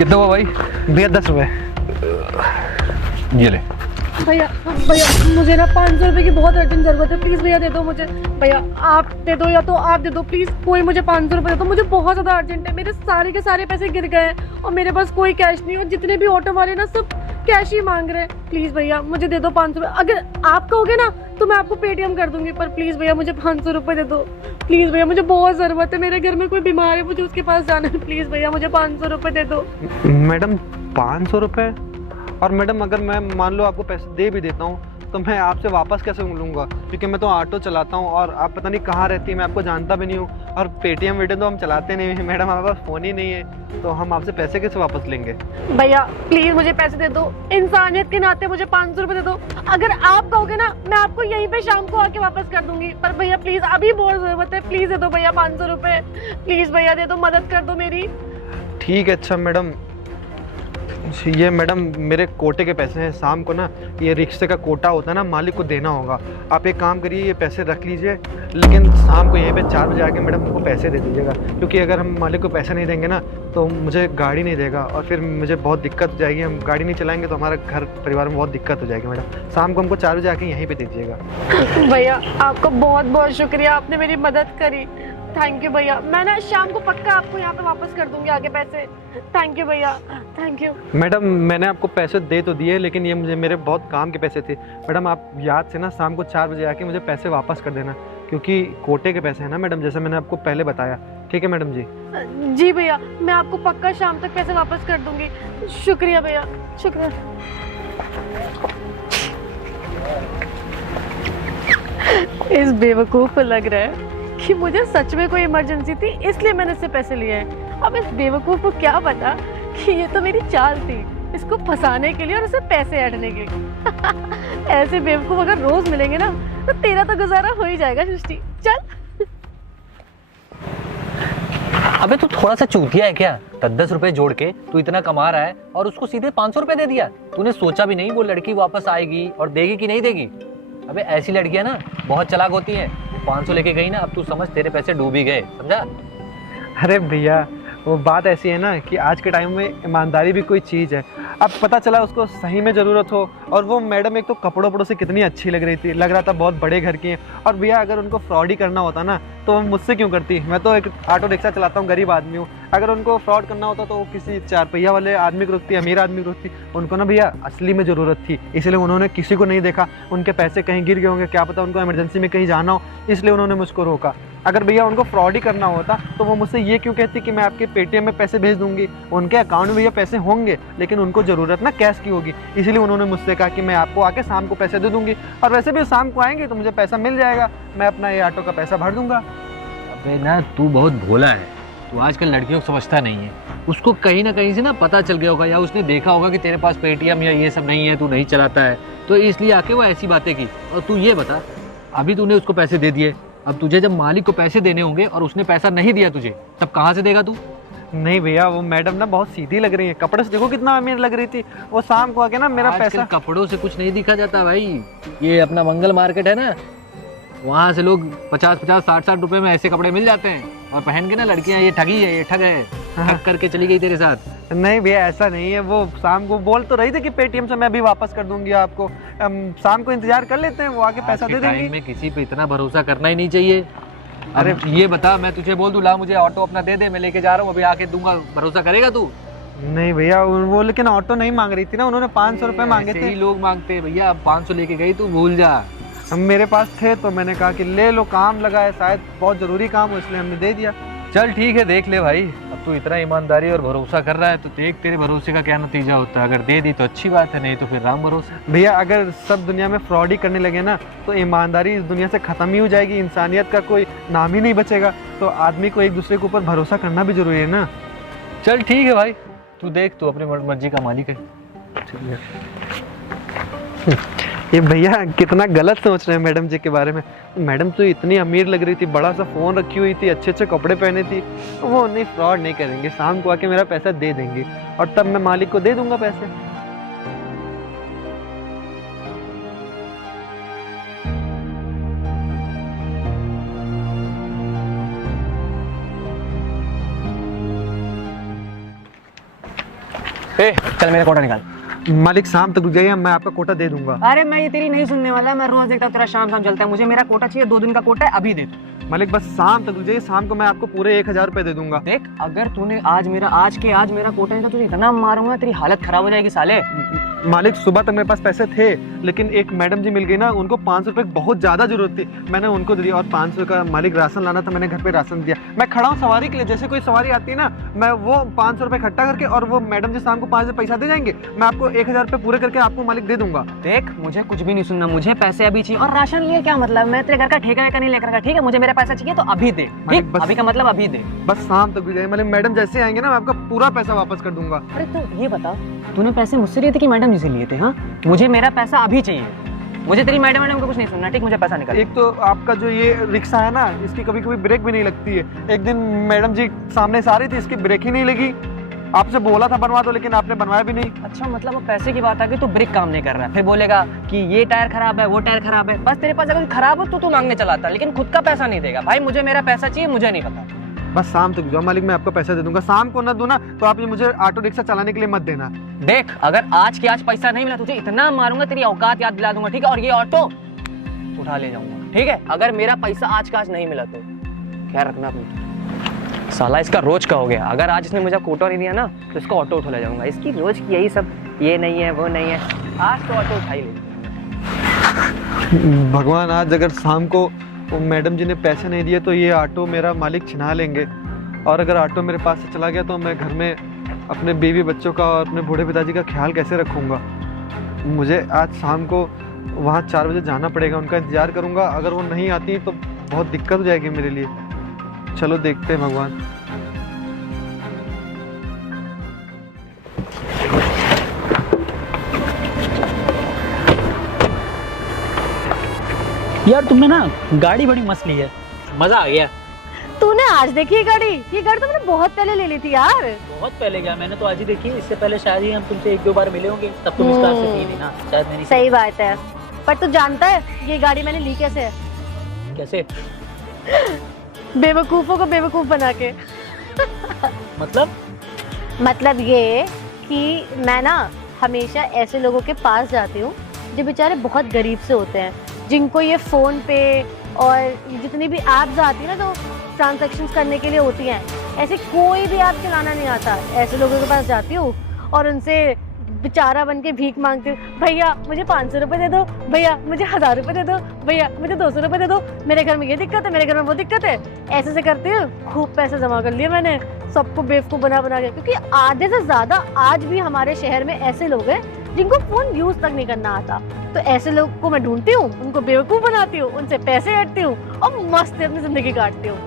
कितना हुआ भाई? भैया 10 रुपये। ये ले। भैया भैया मुझे ना 500 रुपये की बहुत अर्जेंट ज़रूरत है, प्लीज़ भैया दे दो मुझे। भैया आप दे दो या तो आप दे दो, प्लीज़ कोई मुझे 500 रुपये दे दो, मुझे बहुत ज़्यादा अर्जेंट है। मेरे सारे के सारे पैसे गिर गए हैं और मेरे पास कोई कैश नहीं है, और जितने भी ऑटो वाले ना सब कैश ही मांग रहे हैं। प्लीज़ भैया मुझे दे दो 500 रुपये। अगर आप कहोगे ना तो मैं आपको पेटीएम कर दूंगी, पर प्लीज़ भैया मुझे 500 रुपये दे दो। प्लीज़ भैया मुझे बहुत ज़रूरत है, मेरे घर में कोई बीमार है, मुझे उसके पास जाना है। प्लीज़ भैया मुझे 500 रुपये दे दो। मैडम 500 रुपये? और मैडम अगर मैं मान लो आपको पैसे दे भी देता हूँ तो मैं आपसे वापस कैसे लूँगा, क्योंकि मैं तो ऑटो चलाता हूँ और आप पता नहीं कहाँ रहती है, मैं आपको जानता भी नहीं हूँ। और पेटीएम वेटीएम तो हम चलाते नहीं हैं मैडम, हमारे पास फ़ोन ही नहीं है, तो हम आपसे पैसे कैसे वापस लेंगे? भैया प्लीज मुझे पैसे दे दो, इंसानियत के नाते मुझे 500 रुपये दे दो। अगर आप कहोगे ना मैं आपको यहीं पे शाम को आके वापस कर दूंगी, पर भैया प्लीज अभी बहुत जरूरत है, प्लीज दे दो भैया 500 रुपये। प्लीज भैया दे दो, मदद कर दो मेरी। ठीक है अच्छा मैडम, ये मैडम मेरे कोटे के पैसे हैं, शाम को ना ये रिक्शे का कोटा होता है ना, मालिक को देना होगा। आप एक काम करिए, ये पैसे रख लीजिए, लेकिन शाम को यहीं पे 4 बजे आके मैडम को पैसे दे दीजिएगा, क्योंकि अगर हम मालिक को पैसे नहीं देंगे ना तो मुझे गाड़ी नहीं देगा और फिर मुझे बहुत दिक्कत हो जाएगी। हम गाड़ी नहीं चलाएंगे तो हमारा घर परिवार में बहुत दिक्कत हो जाएगी। मैडम शाम को हमको 4 बजे आके यहीं पर दीजिएगा। भैया आपका बहुत बहुत शुक्रिया, आपने मेरी मदद करी। थैंक यू भैया, मैं ना शाम को पक्का आपको यहाँ पे वापस कर दूंगी आगे पैसे। थैंक यू भैया, थैंक यू। मैडम मैंने आपको पैसे दे तो दिए, लेकिन ये मुझे मेरे बहुत काम के पैसे थे। मैडम आप याद से ना शाम को 4 बजे आके मुझे पैसे वापस कर देना, क्योंकि कोटे के पैसे हैं ना मैडम, जैसे मैंने आपको पहले बताया। ठीक है मैडम जी? जी भैया, मैं आपको पक्का शाम तक पैसे वापस कर दूंगी। शुक्रिया भैया, शुक्रिया। इस बेवकूफ़ को लग रहा है कि मुझे सच में कोई इमरजेंसी थी, इसलिए मैंने इससे पैसे लिए हैं। अब इस बेवकूफ़ को क्या पता कि ये तो मेरी चाल थी, इसको फंसाने के लिए और इसे पैसे ऐंठने के लिए। ऐसे बेवकूफ़ अगर रोज मिलेंगे ना तो तेरा तो गुजारा हो ही जाएगा सृष्टि। चल। अबे तू थोड़ा सा चूतिया है क्या? 10-10 रुपए जोड़ के तू इतना कमा रहा है और उसको सीधे 500 रुपए दे दिया। तूने सोचा भी नहीं वो लड़की वापस आएगी और देगी कि नहीं देगी। अबे ऐसी लड़कियां ना बहुत चालाक होती हैं। 500 लेके गई ना, अब तू समझ तेरे पैसे डूब ही गए, समझा? अरे भैया वो बात ऐसी है ना कि आज के टाइम में ईमानदारी भी कोई चीज़ है। अब पता चला उसको सही में ज़रूरत हो, और वो मैडम एक तो कपड़ों वपड़ों से कितनी अच्छी लग रही थी, लग रहा था बहुत बड़े घर की हैं। और भैया अगर उनको फ्रॉड ही करना होता ना तो वो मुझसे क्यों करती? मैं तो एक ऑटो रिक्शा चलाता हूँ, गरीब आदमी हूँ। अगर उनको फ्रॉड करना होता तो वो किसी 4 पहिया वाले आदमी को रोकती, अमीर आदमी को रोकती। उनको ना भैया असली में ज़रूरत थी, इसलिए उन्होंने किसी को नहीं देखा। उनके पैसे कहीं गिर गए होंगे, क्या पता उनको इमरजेंसी में कहीं जाना हो, इसलिए उन्होंने मुझको रोका। अगर भैया उनको फ्रॉड ही करना होता तो वो मुझसे ये क्यों कहती कि मैं आपके पेटीएम में पैसे भेज दूंगी? उनके अकाउंट में भैया पैसे होंगे, लेकिन उनको ज़रूरत ना कैश की होगी, इसलिए उन्होंने मुझसे कहा कि मैं आपको आके शाम को पैसे दे दूंगी। और वैसे भी शाम को आएंगे तो मुझे पैसा मिल जाएगा, मैं अपना ये ऑटो का पैसा भर दूंगा। अबे ना तू बहुत भोला है, तू आजकल लड़कियों को समझता नहीं है। उसको कहीं ना कहीं से ना पता चल गया होगा, या उसने देखा होगा कि तेरे पास पेटीएम या ये सब नहीं है, तू नहीं चलाता है, तो इसलिए आके वो ऐसी बातें की। और तू ये बता, अभी तूने उसको पैसे दे दिए, अब तुझे जब मालिक को पैसे देने होंगे और उसने पैसा नहीं दिया तुझे, तब कहाँ से देगा तू? नहीं भैया वो मैडम ना बहुत सीधी लग रही है, कपड़े से देखो कितना अमीर लग रही थी। वो शाम को आके ना मेरा पैसा। कपड़ों से कुछ नहीं दिखा जाता भाई। ये अपना मंगल मार्केट है ना, वहाँ से लोग 50-50, 60-60 रुपए में ऐसे कपड़े मिल जाते हैं, और पहन के ना लड़कियाँ ये ठगी है, ये ठग है, ठग करके चली गई तेरे साथ। नहीं भैया ऐसा नहीं है, वो शाम को बोल तो रही थी कि पेटीएम से मैं अभी वापस कर दूंगी आपको। शाम को इंतजार कर लेते हैं, वो आके पैसा दे देंगी। में किसी पे इतना भरोसा करना ही नहीं चाहिए। अरे ये बता, मैं तुझे बोल दूं ला मुझे ऑटो अपना दे दे, मैं लेके जा रहा हूँ, अभी आके दूंगा, भरोसा करेगा तू? नहीं भैया वो लेकिन ऑटो नहीं मांग रही थी ना, उन्होंने 500 रुपए मांगे थे। लोग मांगते हैं भैया, अब 500 लेके गई तू भूल जा। मेरे पास थे तो मैंने कहा कि ले लो, काम लगा है, शायद बहुत जरूरी काम हो, इसलिए हमने दे दिया। चल ठीक है, देख ले भाई, अब तू इतना ईमानदारी और भरोसा कर रहा है तो देख तेरे भरोसे का क्या नतीजा होता है। अगर दे दी तो अच्छी बात है, नहीं तो फिर राम भरोसा। भैया अगर सब दुनिया में फ्रॉड ही करने लगे ना तो ईमानदारी इस दुनिया से खत्म ही हो जाएगी, इंसानियत का कोई नाम ही नहीं बचेगा। तो आदमी को एक दूसरे के ऊपर भरोसा करना भी जरूरी है ना। चल ठीक है भाई, तू देख, तू अपनी मर्जी का मालिक है। ये भैया कितना गलत सोच रहे हैं मैडम जी के बारे में। मैडम तो इतनी अमीर लग रही थी, बड़ा सा फ़ोन रखी हुई थी, अच्छे अच्छे कपड़े पहने थी। वो नहीं, फ्रॉड नहीं करेंगे, शाम को आके मेरा पैसा दे देंगे और तब मैं मालिक को दे दूंगा पैसे। चल मेरा कोटा निकाल। मालिक शाम तक रुक जाइए, मैं आपका कोटा दे दूंगा। अरे मैं ये तेरी नहीं सुनने वाला, मैं रोज देखता हूँ तेरा शाम शाम चलता है। मुझे मेरा कोटा चाहिए, 2 दिन का कोटा है, अभी दे दो। मालिक बस शाम तक रुक जाइए, शाम को मैं आपको पूरे 1000 रुपए दे दूंगा। देख, अगर तूने आज मेरा कोटा नहीं तो तुझे इतना मारूंगा तेरी हालत खराब हो जाएगी साले। मालिक सुबह तक मेरे पास पैसे थे, लेकिन एक मैडम जी मिल गई ना, उनको 500 रुपए की बहुत ज्यादा जरूरत थी, मैंने उनको दे दिया। और 500 का मालिक राशन लाना था, मैंने घर पे राशन दिया। मैं खड़ा हूँ सवारी के लिए, जैसे कोई सवारी आती है ना, मैं वो 500 रुपए इकट्ठा करके, और वो मैडम जी शाम को 5 पैसा दे जाएंगे, मैं आपको 1000 रुपए पूरे करके आपको मालिक दे दूंगा। देख, मुझे कुछ भी नहीं सुनना, मुझे पैसे अभी चाहिए। और राशन लिए क्या मतलब, मैं तेरे घर का ठेका वेका नहीं लेकर, ठीक है? मुझे मेरा पैसा चाहिए तो अभी दे, ठीक? अभी का मतलब अभी दे। बस शाम तक रुक जाइए, मतलब मैडम जैसे आएंगे ना, मैं आपका पूरा पैसा वापस कर दूंगा। अरे तो ये बता, तूने पैसे मुझसे लिए थे कि मैडम जी से लिए थे? हाँ, मुझे मेरा पैसा अभी चाहिए, मुझे तेरी मैडम को कुछ नहीं सुनना, ठीक? मुझे पैसा निकाल। एक तो आपका जो ये रिक्शा है ना, इसकी कभी कभी ब्रेक भी नहीं लगती है। एक दिन मैडम जी सामने से आ रही थी, इसकी ब्रेक ही नहीं लगी, आपसे बोला था बनवा दो, लेकिन आपने बनवाया भी नहीं। अच्छा, मतलब वो पैसे की बात आ गई तो ब्रेक काम नहीं कर रहा है, फिर बोलेगा कि ये टायर खराब है, वो टायर खराब है। बस तेरे पास अगर खराब हो तो तू मांगने चलाता, लेकिन खुद का पैसा नहीं देगा। भाई मुझे मेरा पैसा चाहिए, मुझे नहीं पता। बस शाम तक जाओ मालिक, मैं आपको पैसा दे दूंगा। शाम को ना दूं ना तो आप मुझे ऑटो रिक्शा चलाने के लिए मत देना। देख, अगर आज के आज पैसा नहीं मिला तुझे इतना मारूंगा, तेरी औकात याद दिला दूंगा, ठीक है? और ये ऑटो उठा ले जाऊंगा, ठीक है? अगर मेरा पैसा आज का आज नहीं मिला तो क्या रखना अपनी। साला इसका रोज का हो गया, अगर आज इसने मुझे कोटा नहीं दिया ना तो इसका ऑटो उठा ले जाऊंगा। इसकी रोज की यही सब, ये नहीं है वो नहीं है, आज तो ऑटो उठा ही ले। भगवान, आज अगर शाम को वो मैडम जी ने पैसे नहीं दिए तो ये ऑटो मेरा मालिक छिना लेंगे, और अगर ऑटो मेरे पास से चला गया तो मैं घर में अपने बीवी बच्चों का और अपने बूढ़े पिताजी का ख्याल कैसे रखूँगा। मुझे आज शाम को वहाँ 4 बजे जाना पड़ेगा, उनका इंतज़ार करूँगा। अगर वो नहीं आती तो बहुत दिक्कत हो जाएगी मेरे लिए। चलो देखते हैं भगवान। यार तुमने ना गाड़ी बड़ी मस्त ली है, मजा आ गया। तूने आज देखी ये गाड़ी तो मैंने बहुत पहले ले ली थी यार। बहुत पहले क्या, मैंने तो आज ही देखी। इससे पहले शायद ही हम तुमसे 1-2 बार मिले होंगे, तब तुम इस कार से थी नहीं ना, शायद मेरी। सही बात है, पर तू जानता है ये गाड़ी मैंने ली कैसे है? कैसे? बेवकूफों को बेवकूफ बना के। मतलब ये कि मैं ना हमेशा ऐसे लोगों के पास जाती हूँ जो बेचारे बहुत गरीब से होते हैं, जिनको ये फ़ोन पे और जितनी भी ऐप्स आती है ना तो ट्रांजैक्शंस करने के लिए होती हैं, ऐसे कोई भी ऐप चलाना नहीं आता। ऐसे लोगों के पास जाती हूँ और उनसे बेचारा बन के भीख मांगती हूँ, भैया मुझे 500 रुपये दे दो, भैया मुझे 1000 रुपये दे दो, भैया मुझे 200 रुपये दे दो, मेरे घर में ये दिक्कत है, मेरे घर में वो दिक्कत है। ऐसे से करती हूँ, खूब पैसे जमा कर लिए मैंने, सबको बेवकूफ़ बना बना के। क्योंकि आधे से ज़्यादा आज भी हमारे शहर में ऐसे लोग हैं जिनको फ़ोन यूज़ तक नहीं करना आता। तो ऐसे लोगों को मैं ढूंढती हूँ, उनको बेवकूफ़ बनाती हूँ, उनसे पैसे हटती हूँ और मस्त अपनी ज़िंदगी काटती हूँ।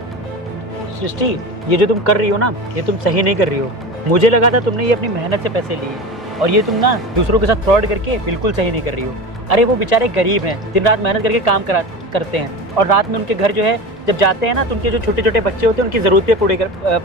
सृष्टि, ये जो तुम कर रही हो ना, ये तुम सही नहीं कर रही हो। मुझे लगा था तुमने ये अपनी मेहनत से पैसे लिए, और ये तुम ना दूसरों के साथ फ्रॉड करके बिल्कुल सही नहीं कर रही हो। अरे वो बेचारे गरीब हैं, दिन रात मेहनत करके काम करते हैं, और रात में उनके घर जो है जब जाते हैं ना तो उनके जो छोटे छोटे बच्चे होते हैं उनकी ज़रूरतें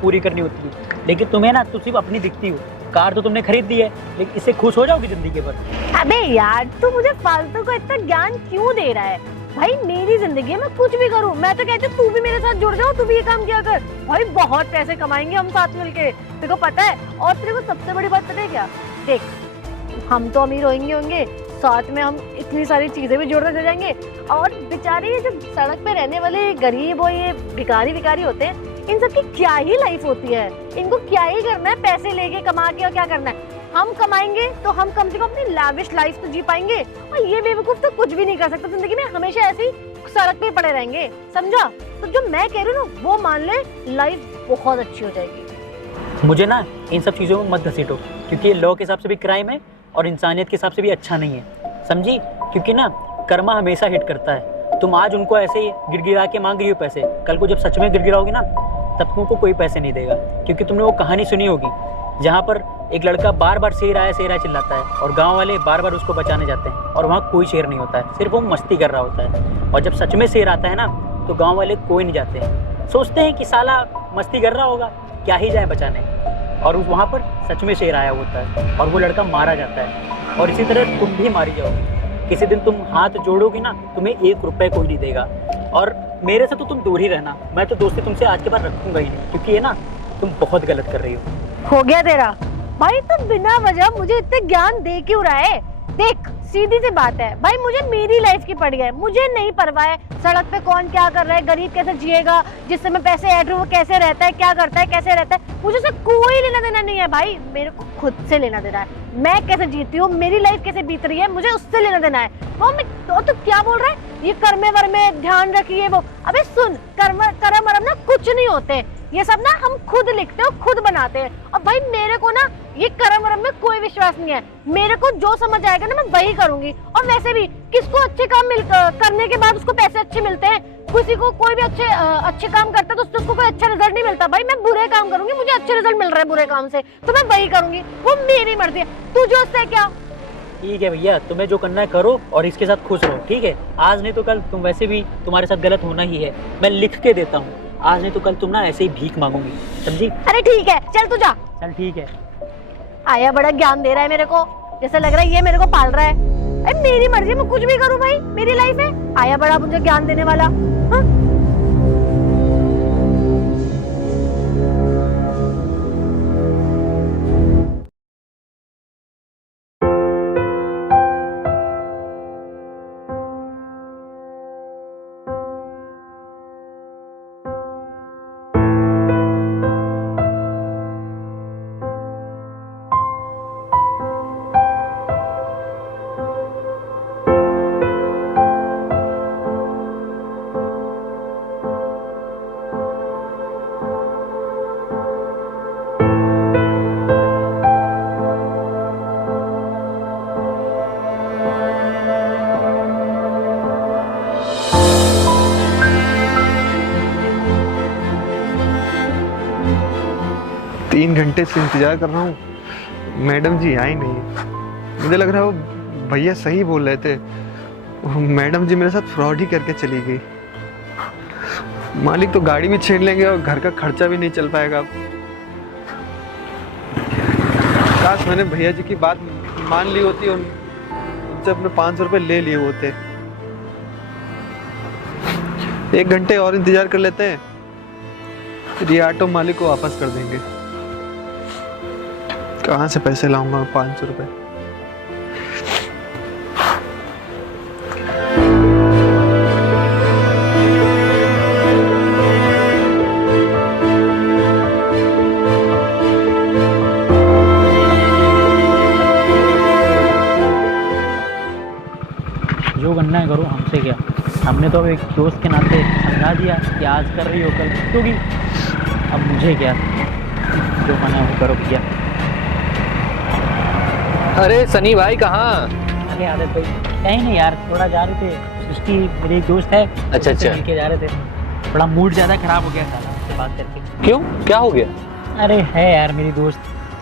पूरी करनी होती है। लेकिन तुम्हें ना तुम सिर्फ अपनी दिखती हो। कार तो तुमने खरीद दी है, लेकिन इससे खुश हो जाओगी जिंदगी भर? अबे यार, तू मुझे फालतू का इतना ज्ञान क्यों दे रहा है? भाई मेरी जिंदगी है, मैं कुछ भी करूं। मैं तो कहती हूँ तू भी मेरे साथ जुड़ जाओ, तू भी ये काम किया कर। भाई बहुत पैसे कमाएंगे हम साथ मिलके, तेरे को पता है। और तेरे को सबसे बड़ी बात पता है क्या? देख, हम तो अमीर होंगे, साथ में हम इतनी सारी चीजें भी जोड़ते चले जाएंगे। और बेचारे ये जो सड़क पे रहने वाले गरीब और ये भिखारी होते हैं, इन सब की क्या ही लाइफ होती है? इनको क्या ही करना है पैसे लेके कमा के? और क्या करना है? हम कमाएंगे तो हम कम से कम अपनी लाविश लाइफ तो जी पाएंगे, और ये बेवकूफ तो कुछ भी नहीं कर सकता जिंदगी में, हमेशा ऐसे ही सड़क पे पड़े रहेंगे, समझा? तो जो मैं कह रही हूँ ना वो मान ले, लाइफ बहुत अच्छी हो जाएगी। मुझे ना इन सब चीज़ों में मत घसीटो, क्योंकि ये लॉ के हिसाब से भी क्राइम है और इंसानियत के हिसाब से भी अच्छा नहीं है, समझी? क्योंकि ना कर्मा हमेशा हिट करता है। तुम आज उनको ऐसे ही गिड़गिड़ा के मांग रही हो पैसे, कल को जब सच में गिड़गिड़ाओगी ना तब तुमको कोई पैसे नहीं देगा। क्योंकि तुमने वो कहानी सुनी होगी जहाँ पर एक लड़का बार बार शेर आया चिल्लाता है, और गांव वाले बार बार उसको बचाने जाते हैं, और वहाँ कोई शेर नहीं होता है, सिर्फ वो मस्ती कर रहा होता है। और जब सच में शेर आता है ना तो गांव वाले कोई नहीं जाते हैं, सोचते हैं कि साला मस्ती कर रहा होगा, क्या ही जाए बचाने। और वहाँ पर सच में शेर आया होता है और वो लड़का मारा जाता है। और इसी तरह तुम भी मारी जाओगी। किसी दिन तुम हाथ जोड़ोगी ना, तुम्हें 1 रुपये कोई नहीं देगा। और मेरे से तो तुम दूर ही रहना, मैं तो दोस्ती तुमसे आज के बाद रखूंगा ही नहीं, क्योंकि ये ना तुम बहुत गलत कर रही हो। हो गया तेरा? भाई तुम बिना वजह मुझे इतने ज्ञान दे क्यों रहा है? देख सीधी सी बात है भाई, मुझे मेरी लाइफ की पड़ी है, मुझे नहीं परवाह है सड़क पे कौन क्या कर रहा है, गरीब कैसे जिएगा, जिससे मैं पैसे ऐड वो कैसे रहता है, क्या करता है, कैसे रहता है, मुझे उससे कोई लेना देना नहीं है भाई। मेरे को खुद से लेना देना है, मैं कैसे जीती हूँ, मेरी लाइफ कैसे बीत रही है, मुझे उससे लेना देना है। वो मैं तो क्या बोल रहा है, ये कर्मे वर्मे ध्यान रखिए वो। अबे सुन, कर्म वरम ना कुछ नहीं होते, ये सब ना हम खुद लिखते हो, खुद बनाते हैं। और भाई मेरे को ना ये कर्म वरम में कोई विश्वास नहीं है, मेरे को जो समझ आएगा ना मैं वही करूंगी। और वैसे भी किसको अच्छे काम करने के बाद उसको पैसे अच्छे मिलते हैं? किसी को कोई भी अच्छे काम करता है तो उसको कोई अच्छा रिजल्ट नहीं मिलता। भाई मैं बुरे काम करूंगी, मुझे अच्छे रिजल्ट मिल रहा है बुरे काम से, तो मैं वही करूंगी, वो मेरी मर्जी है। तुझे उससे क्या? ठीक है भैया, तुम्हें जो करना है करो और इसके साथ खुश रहो, ठीक है? आज नहीं तो कल तुम वैसे भी तुम्हारे साथ गलत होना ही है, मैं लिख के देता हूँ। आज नहीं तो कल तुम ना ऐसे ही भीख मांगोगी, समझी? अरे ठीक है, चल तू जा। चल ठीक है। आया बड़ा ज्ञान दे रहा है मेरे को, जैसे लग रहा है ये मेरे को पाल रहा है। अरे मेरी मर्जी, मैं कुछ भी करूं भाई, मेरी लाइफ है। आया बड़ा मुझे ज्ञान देने वाला। हाँ? 3 घंटे से इंतजार कर रहा हूँ, मैडम जी आई नहीं। मुझे लग रहा है वो भैया सही बोल रहे थे, मैडम जी मेरे साथ फ्रॉड ही करके चली गई। मालिक तो गाड़ी भी छीन लेंगे और घर का खर्चा भी नहीं चल पाएगा। काश मैंने भैया जी की बात मान ली होती और उनसे अपने 500 रुपये ले लिए होते। 1 घंटे और इंतजार कर लेते हैं, फिर ये ऑटो मालिक को वापस कर देंगे। कहाँ से पैसे लाऊंगा 500 रुपये? जो करना है करो, हमसे क्या। हमने तो अब एक दोस्त के नाते समझा दिया कि आज कर रही हो कल क्योंकि अब मुझे क्या, जो करना है वो करो भैया। अरे सनी भाई कहाँ? अरे आदत भाई कहीं नहीं यार, थोड़ा जा रहे थे, सृष्टि मेरी एक दोस्त है, अच्छा उससे अच्छा। मिलके जा रहे थे। थोड़ा मूड ज़्यादा खराब हो गया था उससे बात करके। क्यों, क्या हो गया? अरे है यार मेरी दोस्त,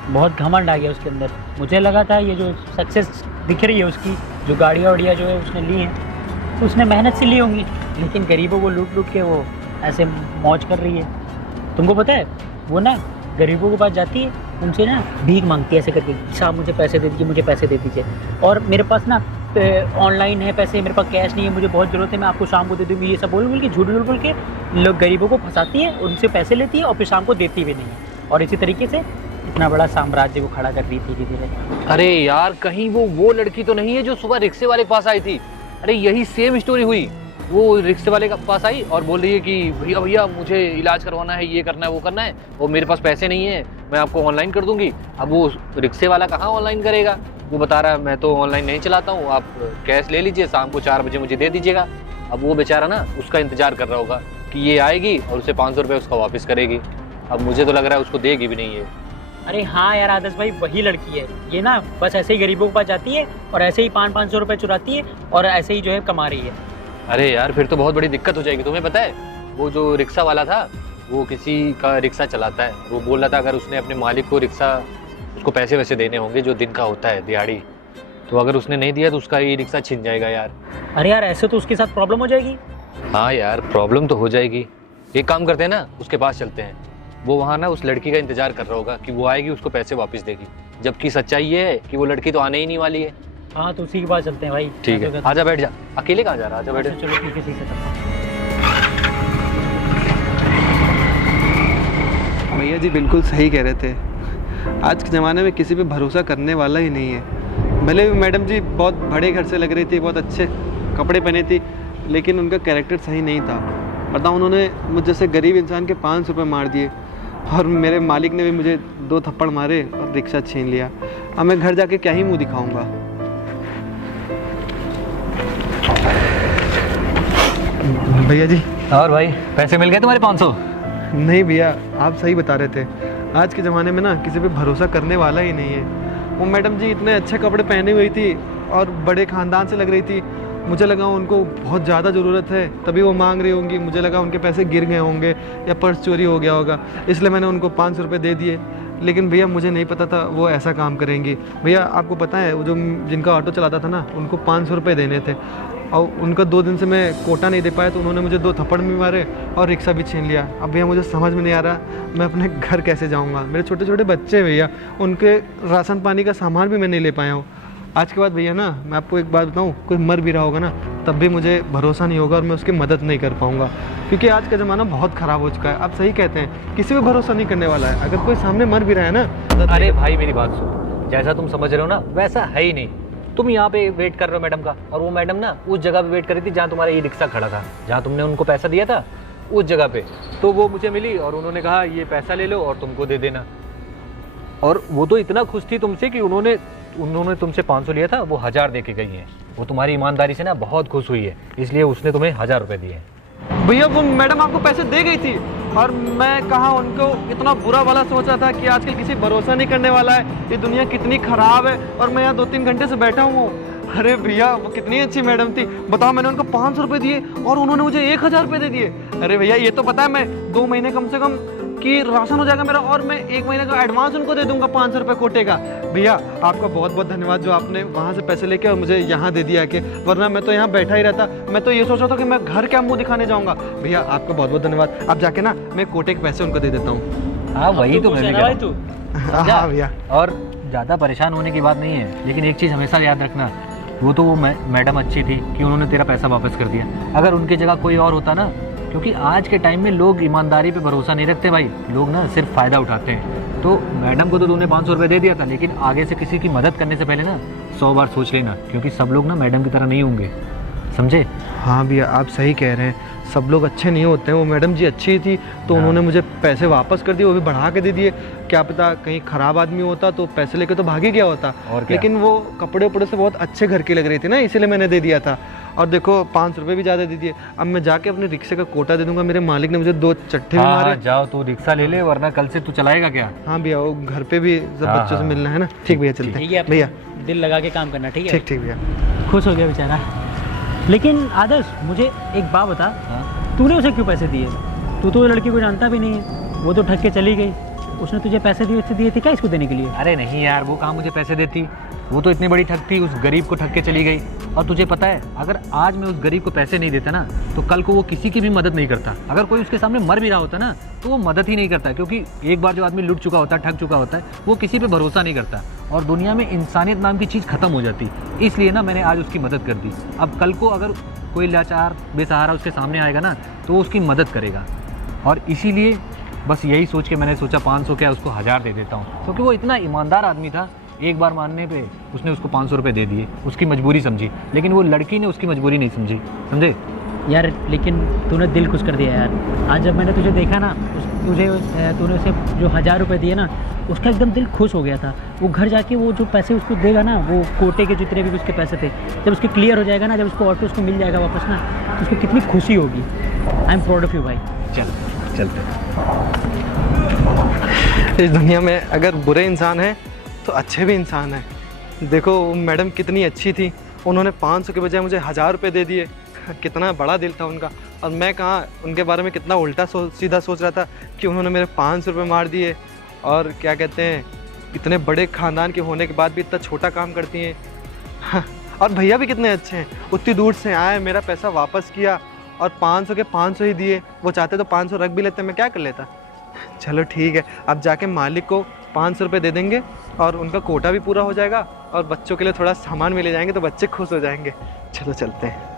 बहुत घमंड आ गया उसके अंदर। मुझे लगा था ये जो सक्सेस दिख रही है उसकी, जो गाड़ियाँ वाड़ियाँ जो है उसने ली हैं तो उसने मेहनत से ली होंगी, लेकिन गरीबों को लूट लूट के वो ऐसे मौज कर रही है। तुमको पता है वो ना गरीबों के पास जाती है, उनसे ना भीख मांगती है ऐसे करके, साहब मुझे पैसे दे दीजिए, मुझे पैसे दे दीजिए, और मेरे पास ना ऑनलाइन है पैसे, मेरे पास कैश नहीं है, मुझे बहुत ज़रूरत है, मैं आपको शाम को दे दूँगी। ये सब बोल के झूठ बोल के लोग गरीबों को फंसाती है, उनसे पैसे लेती है और फिर शाम को देती भी नहीं है, और इसी तरीके से इतना बड़ा साम्राज्य को खड़ा कर रही थी धीरे धीरे। अरे यार कहीं वो लड़की तो नहीं है जो सुबह रिक्शे वाले के पास आई थी? अरे यही सेम स्टोरी हुई, वो रिक्शे वाले के पास आई और बोल रही है कि भैया भैया मुझे इलाज करवाना है, ये करना है, वो करना है, और मेरे पास पैसे नहीं है, मैं आपको ऑनलाइन कर दूंगी। अब वो रिक्शे वाला कहाँ ऑनलाइन करेगा? वो बता रहा है मैं तो ऑनलाइन नहीं चलाता हूँ, आप कैश ले लीजिए, शाम को 4 बजे मुझे दे दीजिएगा। अब वो बेचारा ना उसका इंतजार कर रहा होगा कि ये आएगी और उसे 500 रुपये उसका वापस करेगी। अब मुझे तो लग रहा है उसको देगी भी नहीं है। अरे हाँ यार आदर्श भाई, वही लड़की है ये ना, बस ऐसे ही गरीबों के पास जाती है और ऐसे ही 500-500 रुपये चुराती है और ऐसे ही जो है कमा रही है। अरे यार फिर तो बहुत बड़ी दिक्कत हो जाएगी। तुम्हें पता है वो जो रिक्शा वाला था वो किसी का रिक्शा चलाता है, वो बोल रहा था अगर उसने अपने मालिक को रिक्शा, उसको पैसे वैसे देने होंगे जो दिन का होता है दिहाड़ी, तो अगर उसने नहीं दिया तो उसका ये रिक्शा छिन जाएगा यार। अरे यार ऐसे तो उसके साथ प्रॉब्लम हो जाएगी। हाँ यार प्रॉब्लम तो हो जाएगी। एक काम करते हैं ना, उसके पास चलते हैं, वो वहाँ ना उस लड़की का इंतजार कर रहा होगा कि वो आएगी उसको पैसे वापस देगी, जबकि सच्चाई ये है कि वो लड़की तो आने ही नहीं वाली है। हाँ तो उसी के पास चलते हैं भाई। ठीक है, आजा बैठ जा, अकेले कहाँ जा रहा? आजा बैठ। चलो ठीक है, ठीक है। भैया जी बिल्कुल सही कह रहे थे, आज के ज़माने में किसी पे भरोसा करने वाला ही नहीं है। भले भी मैडम जी बहुत बड़े घर से लग रही थी, बहुत अच्छे कपड़े पहने थी, लेकिन उनका कैरेक्टर सही नहीं था। बताओ, उन्होंने मुझ जैसे गरीब इंसान के 500 रुपये मार दिए और मेरे मालिक ने भी मुझे 2 थप्पड़ मारे और रिक्शा छीन लिया। अब मैं घर जाके क्या ही मुँह दिखाऊंगा। भैया जी। और भाई पैसे मिल गए तुम्हारे 500? नहीं भैया, आप सही बता रहे थे। आज के ज़माने में ना किसी पे भरोसा करने वाला ही नहीं है। वो मैडम जी इतने अच्छे कपड़े पहने हुई थी और बड़े ख़ानदान से लग रही थी। मुझे लगा उनको बहुत ज़्यादा ज़रूरत है तभी वो मांग रही होंगी। मुझे लगा उनके पैसे गिर गए होंगे या पर्स चोरी हो गया होगा, इसलिए मैंने उनको 500 रुपये दे दिए। लेकिन भैया मुझे नहीं पता था वो ऐसा काम करेंगी। भैया आपको पता है, वो जो जिनका ऑटो चलाता था ना, उनको 500 रुपये देने थे और उनका 2 दिन से मैं कोटा नहीं दे पाया, तो उन्होंने मुझे 2 थप्पड़ भी मारे और रिक्शा भी छीन लिया। अब भैया मुझे समझ में नहीं आ रहा मैं अपने घर कैसे जाऊंगा। मेरे छोटे छोटे बच्चे भैया, उनके राशन पानी का सामान भी मैं नहीं ले पाया हूँ। आज के बाद भैया ना, मैं आपको एक बात बताऊँ, कोई मर भी रहा होगा ना तब भी मुझे भरोसा नहीं होगा और मैं उसकी मदद नहीं कर पाऊँगा, क्योंकि आज का ज़माना बहुत ख़राब हो चुका है। आप सही कहते हैं, किसी पे भरोसा नहीं करने वाला है। अगर कोई सामने मर भी रहा है ना तो अरे भाई मेरी बात सुनो, जैसा तुम समझ रहे हो ना वैसा है ही नहीं। तुम यहाँ पे वेट कर रहे हो मैडम का, और वो मैडम ना उस जगह पे वेट कर रही थी जहाँ तुम्हारा ई रिक्शा खड़ा था, जहाँ तुमने उनको पैसा दिया था उस जगह पे। तो वो मुझे मिली और उन्होंने कहा ये पैसा ले लो और तुमको दे देना। और वो तो इतना खुश थी तुमसे कि उन्होंने तुमसे 500 लिया था, वो 1000 दे के गई है। वो तुम्हारी ईमानदारी से ना बहुत खुश हुई है, इसलिए उसने तुम्हें 1000 रुपये दिए। भैया वो मैडम आपको पैसे दे गई थी और मैं कहाँ उनको इतना बुरा वाला सोच रहा था कि आजकल किसी भरोसा नहीं करने वाला है, ये दुनिया कितनी ख़राब है और मैं यहाँ 2-3 घंटे से बैठा हूँ। अरे भैया वो कितनी अच्छी मैडम थी। बताओ, मैंने उनको 500 रुपये दिए और उन्होंने मुझे 1000 रुपये दे दिए। अरे भैया ये तो पता है, मैं 2 महीने कम से कम कि राशन हो जाएगा मेरा और मैं 1 महीने का एडवांस उनको दे दूंगा 500 रुपये कोटे का। भैया आपका बहुत बहुत धन्यवाद जो आपने वहाँ से पैसे लेके और मुझे यहाँ दे दिया कि, वरना मैं तो यहाँ बैठा ही रहता। मैं तो ये सोच रहा था कि मैं घर क्या मुंह दिखाने जाऊँगा। भैया आपका बहुत बहुत धन्यवाद। अब जाके ना मैं कोटे के पैसे उनको दे देता हूँ। हाँ वही तो मैं भी कह रहा हूँ। हाँ भैया। और ज़्यादा परेशान होने की बात नहीं है, लेकिन एक चीज़ हमेशा याद रखना, वो तो वो मैडम अच्छी थी कि उन्होंने तेरा पैसा वापस कर दिया। अगर उनकी जगह कोई और होता ना, क्योंकि आज के टाइम में लोग ईमानदारी पे भरोसा नहीं रखते भाई, लोग ना सिर्फ फ़ायदा उठाते हैं। तो मैडम को तो तूने 500 रुपये दे दिया था, लेकिन आगे से किसी की मदद करने से पहले ना 100 बार सोच लेना, क्योंकि सब लोग ना मैडम की तरह नहीं होंगे, समझे? हाँ भैया आप सही कह रहे हैं, सब लोग अच्छे नहीं होते हैं। वो मैडम जी अच्छी थी तो उन्होंने मुझे पैसे वापस कर दिए, वो भी बढ़ा के दे दिए। क्या पता कहीं ख़राब आदमी होता तो पैसे लेके तो भाग ही गया होता। लेकिन वो कपड़े उपड़े से बहुत अच्छे घर की लग रही थी ना, इसीलिए मैंने दे दिया था। और देखो 500 रुपये भी ज़्यादा दे दिए। अब मैं जाके अपने रिक्शे का कोटा दे दूंगा। मेरे मालिक ने मुझे 2 चट्टे भी मारे। जाओ तू रिक्शा ले ले, वरना कल से तू चलाएगा क्या? हाँ भैया, वो घर पे भी सब बच्चों से मिलना है ना। ठीक भैया चलते हैं भैया, दिल लगा के काम करना, ठीक है? ठीक भैया। खुश हो गया बेचारा। लेकिन आदर्श मुझे एक बात बता, तूने उसे क्यों पैसे दिए? तू तो लड़की को जानता भी नहीं है, वो तो ठग के चली गई। उसने तुझे पैसे दिए थे क्या इसको देने के लिए? अरे नहीं यार, वो कहाँ मुझे पैसे देती, वो तो इतनी बड़ी ठग थी, उस गरीब को ठग के चली गई। और तुझे पता है, अगर आज मैं उस गरीब को पैसे नहीं देता ना, तो कल को वो किसी की भी मदद नहीं करता। अगर कोई उसके सामने मर भी रहा होता ना, तो वो मदद ही नहीं करता, क्योंकि एक बार जो आदमी लुट चुका होता है, ठग चुका होता है, वो किसी पे भरोसा नहीं करता और दुनिया में इंसानियत नाम की चीज़ खत्म हो जाती। इसलिए ना मैंने आज उसकी मदद कर दी। अब कल को अगर कोई लाचार बेसहारा उसके सामने आएगा ना, तो वो उसकी मदद करेगा। और इसीलिए बस यही सोच के मैंने सोचा 500 क्या उसको 1000 दे देता हूँ, क्योंकि वो इतना ईमानदार आदमी था। एक बार मानने पे उसने उसको 500 रुपये दे दिए, उसकी मजबूरी समझी, लेकिन वो लड़की ने उसकी मजबूरी नहीं समझी, समझे? यार लेकिन तूने दिल खुश कर दिया यार। आज जब मैंने तुझे देखा ना, तूने उसे जो 1000 रुपये दिए ना, उसका एकदम दिल खुश हो गया था। वो घर जाके वो जो पैसे उसको देगा ना, वो कोटे के जितने भी उसके पैसे थे, जब उसके क्लियर हो जाएगा ना, जब उसको ऑटो उसको मिल जाएगा वापस ना, तो उसको कितनी खुशी होगी। I am proud of you भाई। चलते। इस दुनिया में अगर बुरे इंसान हैं तो अच्छे भी इंसान हैं। देखो मैडम कितनी अच्छी थी, उन्होंने 500 के बजाय मुझे 1000 रुपये दे दिए। कितना बड़ा दिल था उनका। और मैं कहाँ उनके बारे में कितना उल्टा सीधा सोच रहा था कि उन्होंने मेरे 500 रुपये मार दिए। और क्या कहते हैं, इतने बड़े ख़ानदान के होने के बाद भी इतना छोटा काम करती हैं। और भैया भी कितने अच्छे हैं, उतनी दूर से आए, मेरा पैसा वापस किया और 500 के 500 ही दिए। वो चाहते तो 500 रख भी लेते, मैं क्या कर लेता। चलो ठीक है, अब जाके मालिक को 500 रुपये दे देंगे और उनका कोटा भी पूरा हो जाएगा और बच्चों के लिए थोड़ा सामान भी ले जाएंगे तो बच्चे खुश हो जाएंगे। चलो चलते हैं।